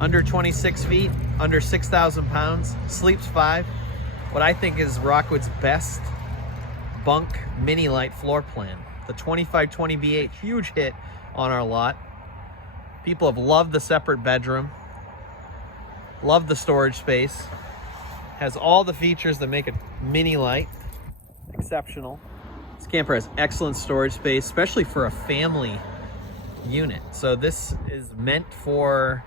Under 26 feet, under 6,000 pounds, sleeps 5. What I think is Rockwood's best bunk mini Lite floor plan. The 2520BH, huge hit on our lot. People have loved the separate bedroom, loved the storage space. Has all the features that make a mini Lite exceptional. This camper has excellent storage space, especially for a family unit. So this is meant for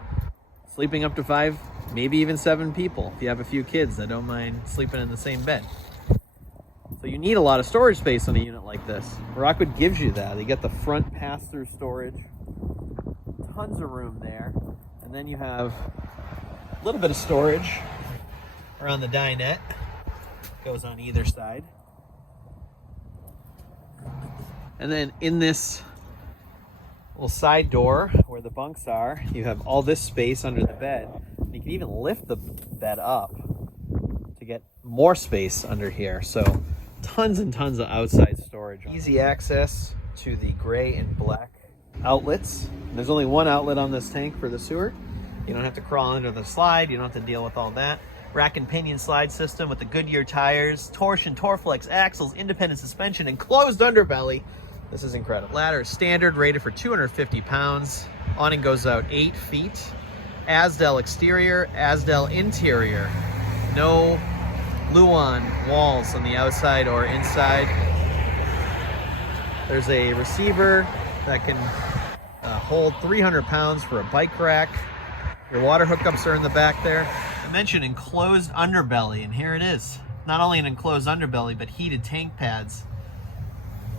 sleeping up to 5, maybe even 7 people. If you have a few kids that don't mind sleeping in the same bed. So you need a lot of storage space on a unit like this. Rockwood gives you that. You get the front pass-through storage, tons of room there, and then you have a little bit of storage around the dinette. Goes on either side. And then in this little side door where the bunks are, you have all this space under the bed. You can even lift the bed up to get more space under here. So tons and tons of outside storage. Easy access to the gray and black outlets. There's only one outlet on this tank for the sewer. You don't have to crawl under the slide. You don't have to deal with all that. Rack and pinion slide system with the Goodyear tires, torsion, Torflex axles, independent suspension, and closed underbelly. This is incredible. Ladder is standard, rated for 250 pounds. Awning goes out 8 feet. Asdel exterior, Asdel interior. No Luan walls on the outside or inside. There's a receiver that can hold 300 pounds for a bike rack. Your water hookups are in the back there. I mentioned enclosed underbelly, and here it is. Not only an enclosed underbelly, but heated tank pads.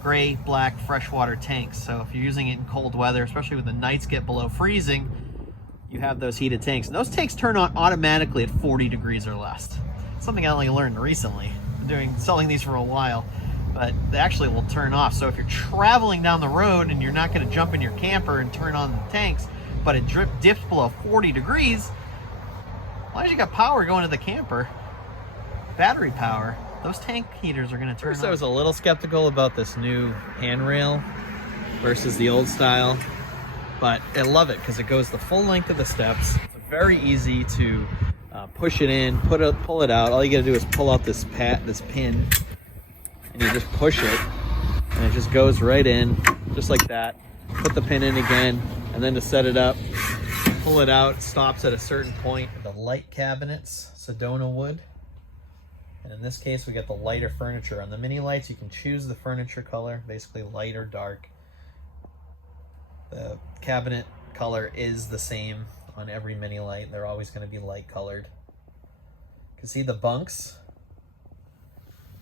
Gray, black, freshwater tanks. So if you're using it in cold weather, especially when the nights get below freezing, you have those heated tanks. And those tanks turn on automatically at 40 degrees or less. Something I only learned recently. I've been selling these for a while, but they actually will turn off. So if you're traveling down the road and you're not going to jump in your camper and turn on the tanks, but it dips below 40 degrees, as long as you got power going to the camper, battery power, those tank heaters are going to turn on. First, I was a little skeptical about this new handrail versus the old style, but I love it because it goes the full length of the steps. It's very easy to push it in, pull it out. All you got to do is pull out this pin, and you just push it, and it just goes right in, just like that. Put the pin in again, and then to set it up, pull it out. It stops at a certain point. The light cabinets, Sedona wood. And in this case, we got the lighter furniture. On the mini Lites, you can choose the furniture color, basically light or dark. The cabinet color is the same on every mini Lite. They're always going to be light colored. You can see the bunks.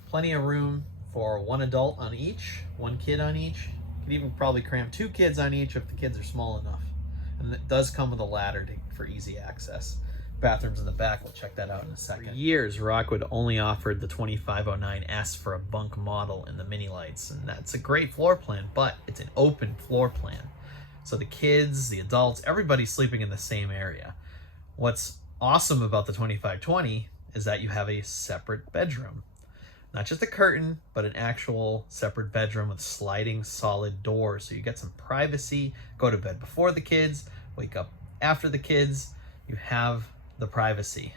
Plenty of room for one adult on each, one kid on each. You could even probably cram 2 kids on each if the kids are small enough. And it does come with a ladder for easy access. Bathrooms in the back, we'll check that out in a second. For years, Rockwood only offered the 2509S for a bunk model in the mini Lites, and that's a great floor plan, but it's an open floor plan. So the kids, the adults, everybody's sleeping in the same area. What's awesome about the 2520 is that you have a separate bedroom. Not just a curtain, but an actual separate bedroom with sliding solid doors. So you get some privacy, go to bed before the kids, wake up after the kids, you have the privacy.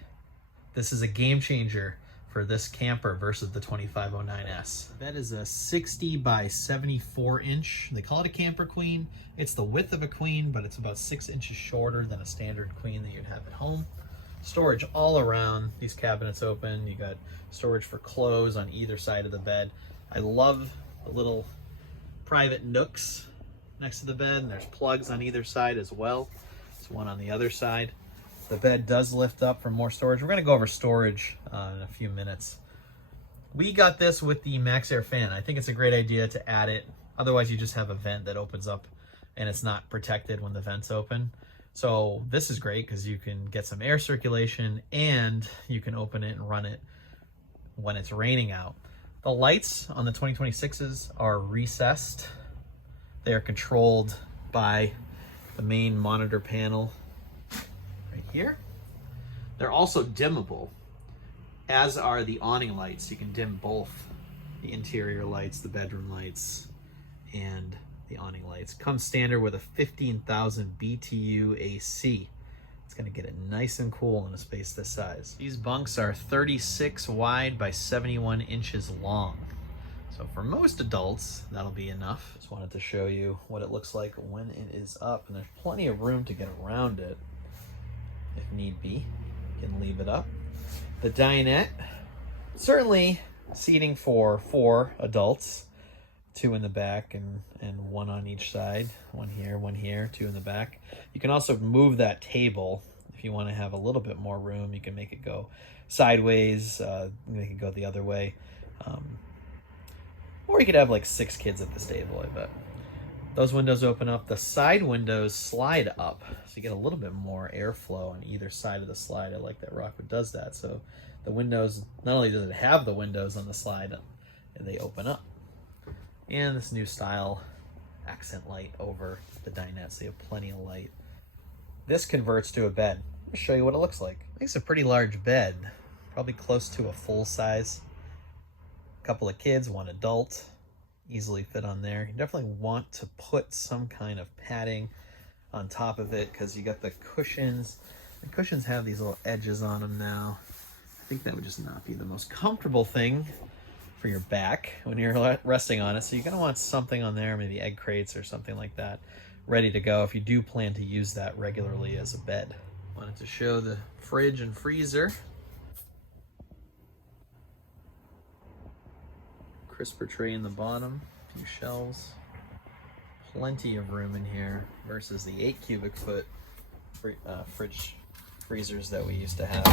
This is a game changer for this camper versus the 2509S. The bed is a 60 by 74 inch. They call it a camper queen. It's the width of a queen, but it's about 6 inches shorter than a standard queen that you'd have at home. Storage all around. These cabinets open. You got storage for clothes on either side of the bed. I love the little private nooks next to the bed, and there's plugs on either side as well. There's one on the other side. The bed does lift up for more storage. We're going to go over storage in a few minutes. We got this with the Max Air fan. I think it's a great idea to add it. Otherwise, you just have a vent that opens up and it's not protected when the vents open. So this is great because you can get some air circulation and you can open it and run it when it's raining out. The lights on the 2026s are recessed. They are controlled by the main monitor panel right here. They're also dimmable, as are the awning lights. You can dim both the interior lights, the bedroom lights, and the awning lights. Comes standard with a 15,000 BTU AC. It's It's gonna get it nice and cool in a space this size. These bunks are 36 wide by 71 inches long. So for most adults, that'll be enough. Just wanted to show you what it looks like when it is up, and there's plenty of room to get around it if need be. You can leave it up. The dinette, certainly seating for 4 adults, 2 in the back and 1 on each side, 1 here, 2 in the back. You can also move that table if you want to have a little bit more room. You can make it go sideways, make it go the other way. Or you could have like 6 kids at this table, I bet. Those windows open up. The side windows slide up, so you get a little bit more airflow on either side of the slide. I like that Rockwood does that. So the windows, not only does it have the windows on the slide, they open up. And this new style accent light over the dinette, so you have plenty of light. This converts to a bed. I'll show you what it looks like. I think it's a pretty large bed, probably close to a full size. Couple of kids, 1 adult, easily fit on there. You definitely want to put some kind of padding on top of it because you got the cushions. The cushions have these little edges on them now. I think that would just not be the most comfortable thing for your back when you're resting on it. So you're gonna want something on there, maybe egg crates or something like that, ready to go if you do plan to use that regularly as a bed. Wanted to show the fridge and freezer. Crisper tray in the bottom, a few shelves, plenty of room in here versus the 8 cubic foot fridge freezers that we used to have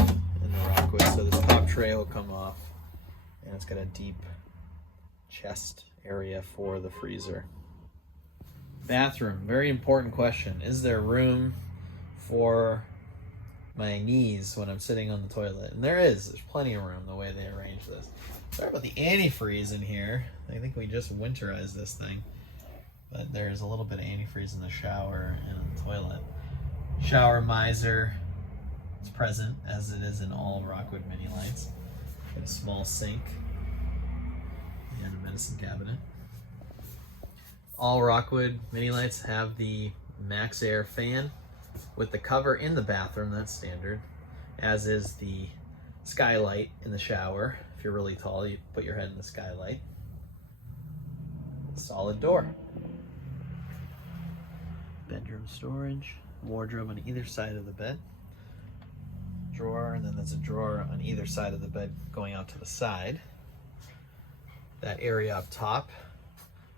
in the Rockwood. So this top tray will come off, and it's got a deep chest area for the freezer. Bathroom, very important question. Is there room for my knees when I'm sitting on the toilet? And there is. There's plenty of room the way they arrange this. Sorry about the antifreeze in here. I think we just winterized this thing. But there's a little bit of antifreeze in the shower and in the toilet. Shower miser is present, as it is in all Rockwood mini lights. Got a small sink and a medicine cabinet. All Rockwood mini lights have the Max Air fan with the cover in the bathroom. That's standard, as is the skylight in the shower. If you're really tall, you put your head in the skylight. Solid door. Bedroom storage, wardrobe on either side of the bed. Drawer, and then there's a drawer on either side of the bed going out to the side. That area up top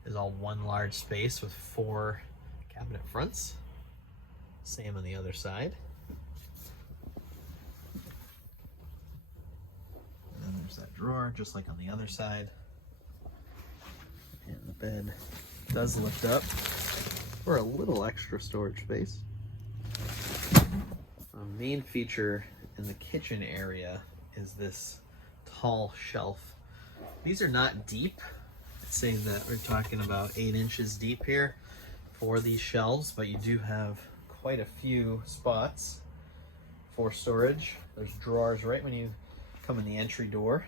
is all one large space with 4 cabinet fronts. Same on the other side. And then there's that drawer, just like on the other side. And the bed does lift up for a little extra storage space. A main feature in the kitchen area is this tall shelf. These are not deep. It's saying that we're talking about 8 inches deep here for these shelves, but you do have quite a few spots for storage. There's drawers right when you come in the entry door.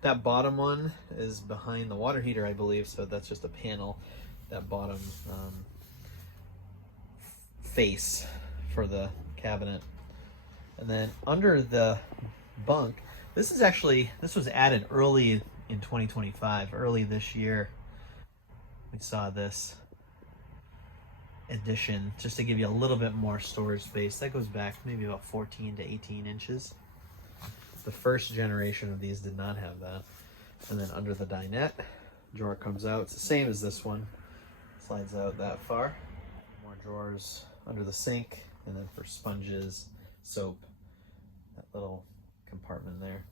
That bottom one is behind the water heater, I believe, so that's just a panel. That bottom face for the cabinet. And then under the bunk, this was added early in 2025, early this year. We saw this addition just to give you a little bit more storage space. That goes back maybe about 14 to 18 inches. The first generation of these did not have that. And then under the dinette, drawer comes out. It's the same as this one. Slides out that far. More drawers under the sink, and then for sponges, soap, that little compartment there.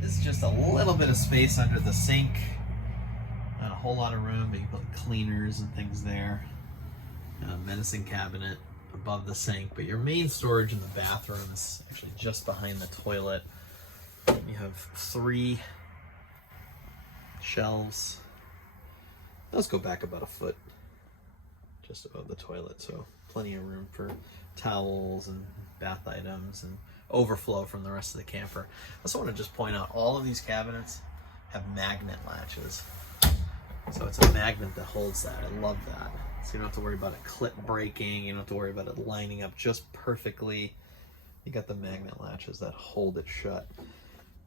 This is just a little bit of space under the sink. Not a whole lot of room, but you put cleaners and things there. Medicine cabinet above the sink, but your main storage in the bathroom is actually just behind the toilet. You have 3 shelves. Those go back about a foot, just above the toilet, so plenty of room for towels and bath items and overflow from the rest of the camper. I also want to just point out all of these cabinets have magnet latches. So it's a magnet that holds that. I love that. So you don't have to worry about it clip breaking. You don't have to worry about it lining up just perfectly. You got the magnet latches that hold it shut.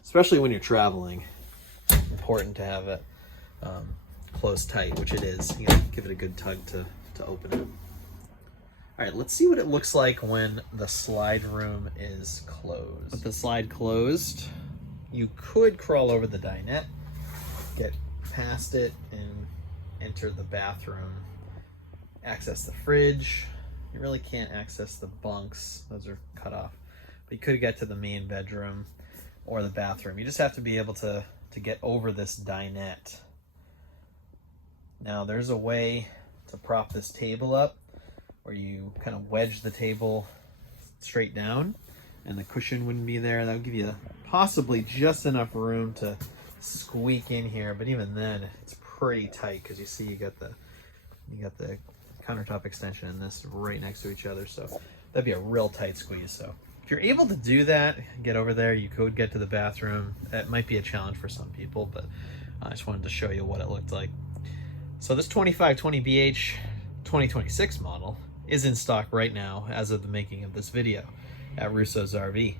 Especially when you're traveling, important to have it closed tight, which it is. You gotta give it a good tug to open it. All right, let's see what it looks like when the slide room is closed. With the slide closed, you could crawl over the dinette, get past it, and enter the bathroom. Access the fridge. You really can't access the bunks. Those are cut off. But you could get to the main bedroom or the bathroom. You just have to be able to get over this dinette. Now there's a way to prop this table up where you kind of wedge the table straight down and the cushion wouldn't be there. That would give you possibly just enough room to squeak in here, but even then it's pretty tight because you see you got the countertop extension and this right next to each other, so that'd be a real tight squeeze. So if you're able to do that, get over there, you could get to the bathroom. That might be a challenge for some people, but I just wanted to show you what it looked like. So this 2520BH 2026 model is in stock right now as of the making of this video at Russo's RV.